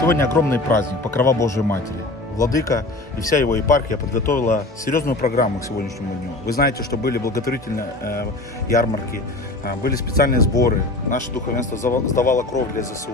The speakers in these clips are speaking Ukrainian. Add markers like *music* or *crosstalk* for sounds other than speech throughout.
Сегодня огромный праздник, Покрова Божией Матери. Владыка и вся его епархия подготовила серьезную программу к сегодняшнему дню. Вы знаете, что были благотворительные э, ярмарки, э, были специальные сборы. Наше духовенство зава- сдавало кровь для ЗСУ.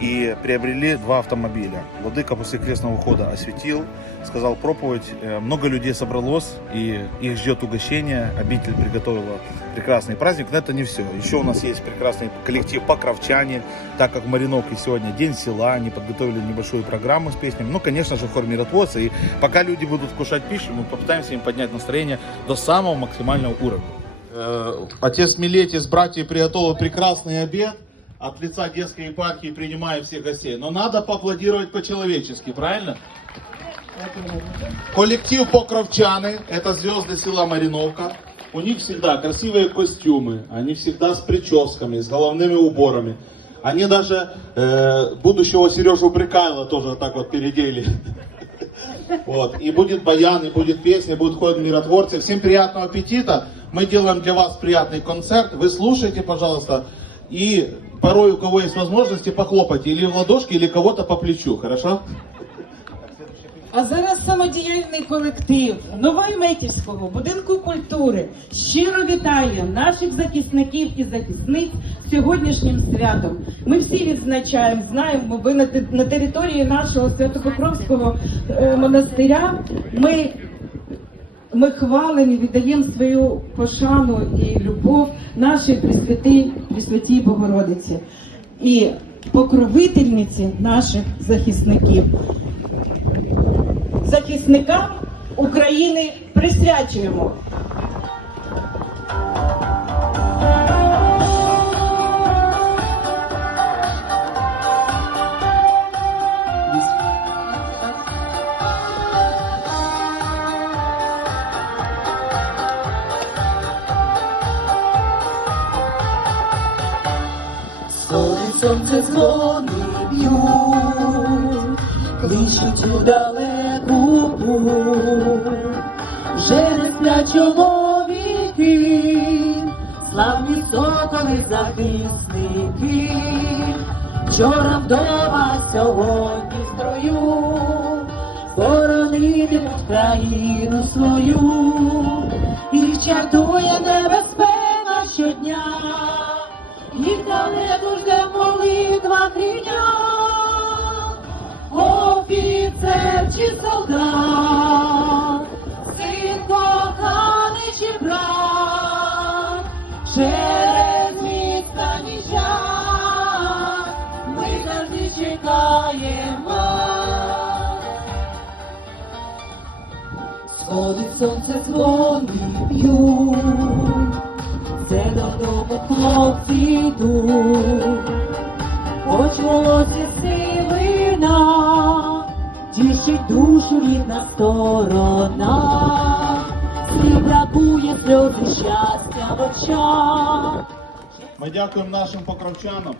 И приобрели два автомобиля. Владыка после крестного ухода осветил, сказал проповедь. Э, Много людей собралось, и их ждет угощение. Обитель приготовила прекрасный праздник. Но это не все. Еще у нас есть прекрасный коллектив «Покровчане», так как в Мариновке сегодня День села, они подготовили небольшую программу с песнями. Ну, конечно же, хор миротворца. И пока люди будут вкушать пищу, мы попытаемся им поднять настроение до самого максимального уровня. Э, Отец Милетий с братьями приготовил прекрасный обед. От лица детской епархии принимая всех гостей. Но надо поаплодировать по-человечески, правильно? Коллектив Покровчаны, это звезды села Мариновка. У них всегда красивые костюмы, они всегда с прическами, с головными уборами. Они даже э, будущего Сережу Брикайла тоже так вот передели. *laughs* Вот. И будет баян, и будет песня, будут ход миротворцы. Всем приятного аппетита. Мы делаем для вас приятный концерт. Вы слушайте, пожалуйста. И порой у кого есть возможности, похлопайте или в ладошки, или кого-то по плечу. Хорошо? А зараз самодіяльний колектив Новоіметівського будинку культури щиро вітає наших захисників і захисниць сьогоднішнім святом. Ми всі відзначаємо, знаємо, ви на, території нашого Святопокровського е, монастиря. Ми ми хвалимо віддаємо свою пошану і любов нашій Пресвятій, Пресвятій Богородиці і покровительниці наших захисників. Захисникам України присвячуємо. Сонце дзвони б'ють, кличуть у далеку путь. вже не сплять чоловіки, славні соколи захисники, вчора вдома, сьогодні строю, боронитимуть країну свою, і чартує небезпека щодня. Їх далеко жде молитва гріня, офіцер чи солдат, син коханий чи через міста ніжа, ми завжди чекаємо. Сходить сонце дзвони б'ють, це додому хлопці йдуть, хоч сивина, тішить душу рідна сторона, слів бракує сльози щастя в очах. Ми дякуємо нашим покровчанам,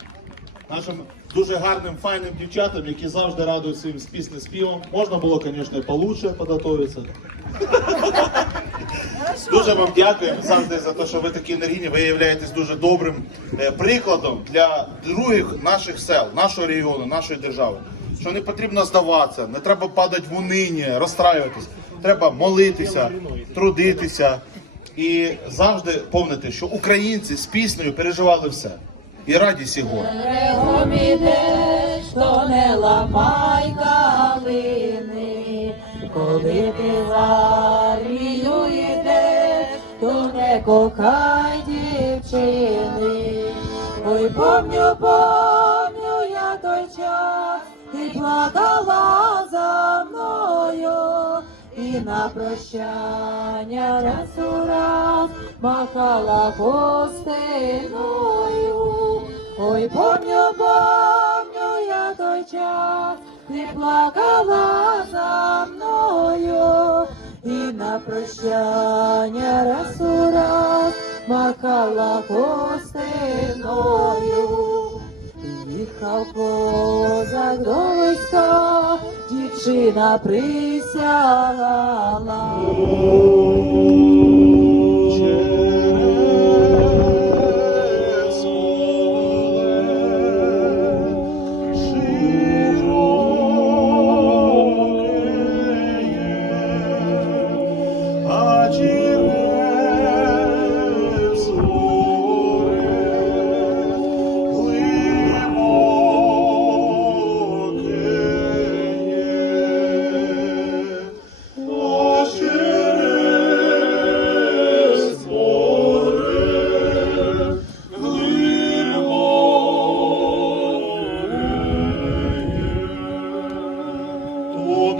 нашим дуже гарним, файним дівчатам, які завжди радують своїм пісні співом. Можна було, звісно, і получше підготуватися. Дуже вам дякуємо завжди за те, що ви такі енергійні, ви являєтесь дуже добрим е, прикладом для других наших сел, нашого регіону, нашої держави. Що не потрібно здаватися, не треба падати в унині, розстраюватись. Треба молитися, трудитися і завжди помнити, що українці з піснею переживали все. І радість і горе. То не ламай калини, коли ти то кохай дівчини. Ой, помню, помню я той час, ти плакала за мною. І на прощання раз у раз махала хостиною. Ой, помню, помню я той час, ти плакала за мною. І на прощання раз у раз махала хостиною. Їхав козак до війська, дівчина присягала.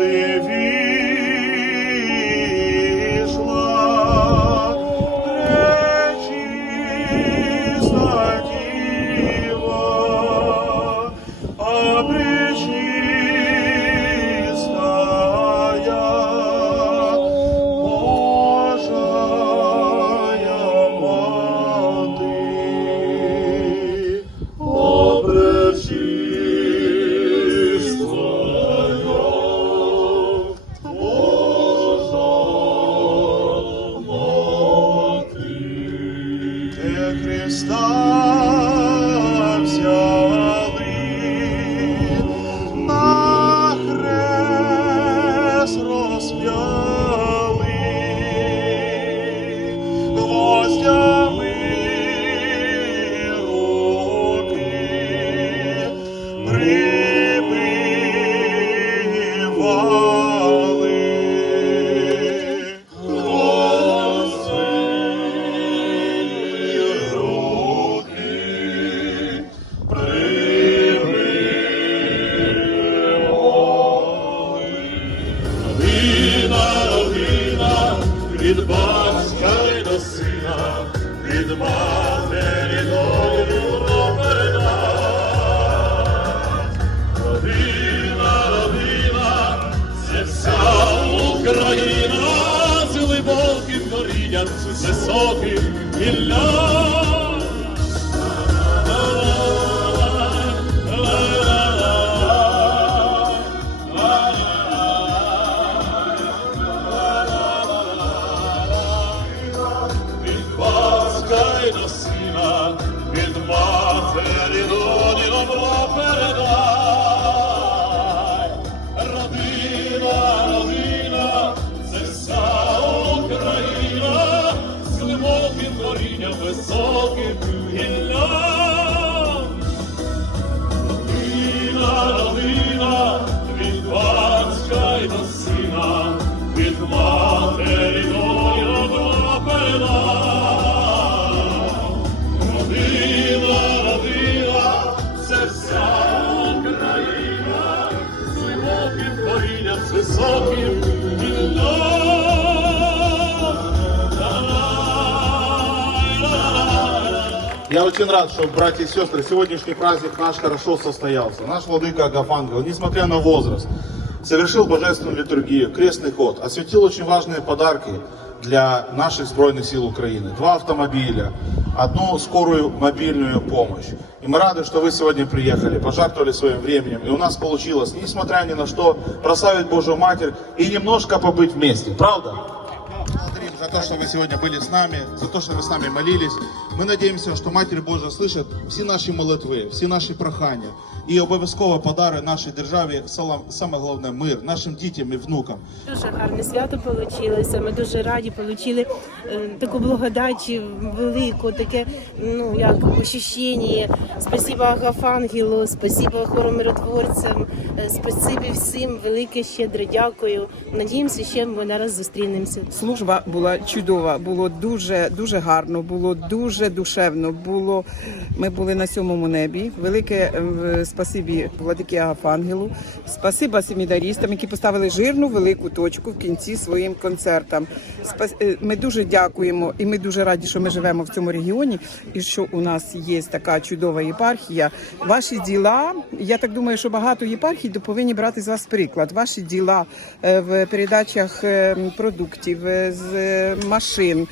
live يمس مساقي إلا Я очень рад, что, братья и сестры, сегодняшний праздник наш хорошо состоялся. Наш владыка Агафангел, несмотря на возраст, совершил божественную литургию, крестный ход, осветил очень важные подарки для наших Збройных сил Украины. Два автомобиля, одну скорую мобильную помощь. И мы рады, что вы сегодня приехали, пожертвовали своим временем. И у нас получилось, несмотря ни на что, прославить Божью Матерь и немножко побыть вместе. Правда? Благодарим за то, что вы сегодня были с нами, за то, что вы с нами молились. Мы надеемся, что Матерь Божия слышит всі наші молитви, всі наші прохання і обов'язково подарує нашій державі сала- саме головне мир нашим дітям і внукам. Дуже гарне свято вийшло. Ми дуже раді отримали таку благодать велику, таке ну як ощущення. Спасибо Агафангелу, спасибо хору миротворцям, е, спасибі всім, велике щедро дякую. Надіємося, ще ми нараз зустрінемося. Служба була чудова, було дуже дуже гарно, було дуже душевно. Було ми були на сьомому небі. Велике е, спасибі владики Агафангелу. Спасибо семінарістам, які поставили жирну велику точку в кінці своїм концертам. Е, Ми дуже дякуємо, і ми дуже раді, що ми живемо в цьому регіоні, і що у нас є така чудова єпархія. Ваші діла, я так думаю, що багато єпархій повинні брати з вас приклад. Ваші діла е, в передачах е, продуктів, е, з машин,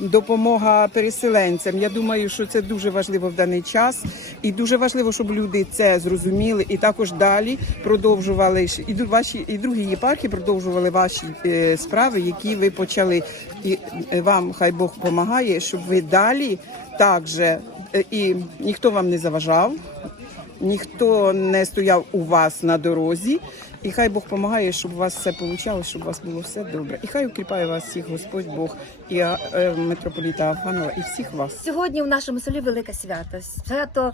допомога переселенцям. Я думаю, що це дуже важливо в даний час, і дуже важливо, щоб люди це зрозуміли і також далі продовжували і ваші і другі єпархії продовжували ваші справи, які ви почали. І вам хай Бог допомагає, щоб ви далі також і ніхто вам не заважав ніхто не стояв у вас на дорозі. І хай Бог допомагає, щоб у вас все вийшло, щоб у вас було все добре. І хай укріпає вас всіх Господь Бог і е, митрополіта Афанова, і всіх вас. Сьогодні в нашому селі велике свято. Свято е,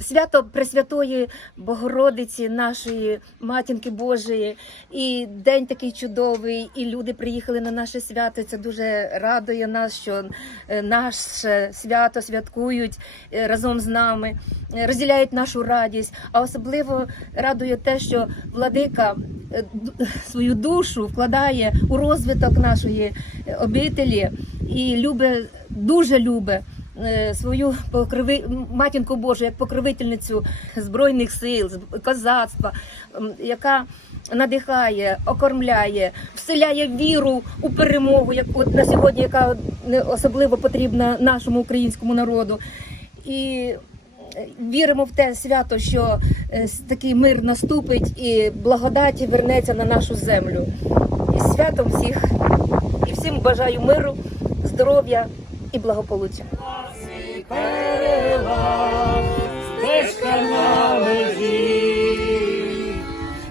свято Пресвятої Богородиці, нашої матінки Божої, і день такий чудовий, і люди приїхали на наше свято. Це дуже радує нас, що е, наше свято святкують е, разом з нами, е, розділяють нашу радість. А особливо радує те, що владика е, свою душу вкладає у розвиток нашої е, обителі і любить, дуже любить е, свою покрови... матінку Божу як покровительницю збройних сил, козацтва, яка надихає, окормляє, вселяє віру у перемогу, як от на сьогодні, яка особливо потрібна нашому українському народу. І е, віримо в те свято, що е, такий мир наступить і благодаті вернеться на нашу землю. І святом всіх і всім бажаю миру, здоров'я і благополуччя. Стежка на межі,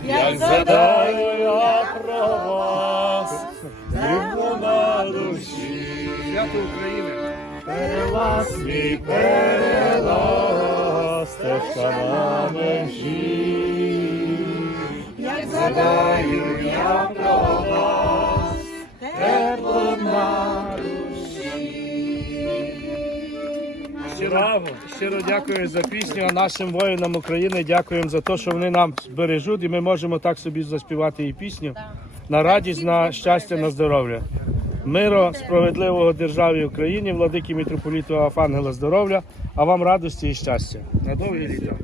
як згадаю я про вас, тепло на душі. Свято України. Перелаз мій перелаз, стежка на межі, як згадаю я про вас, Щиро, щиро дякую за пісню а нашим воїнам України. Дякуємо за те, що вони нам збережуть, і ми можемо так собі заспівати і пісню на радість, на щастя, на здоров'я. Миро, справедливого державі Україні, владики митрополіту Афангела здоров'я, а вам радості і щастя. На довгі літа.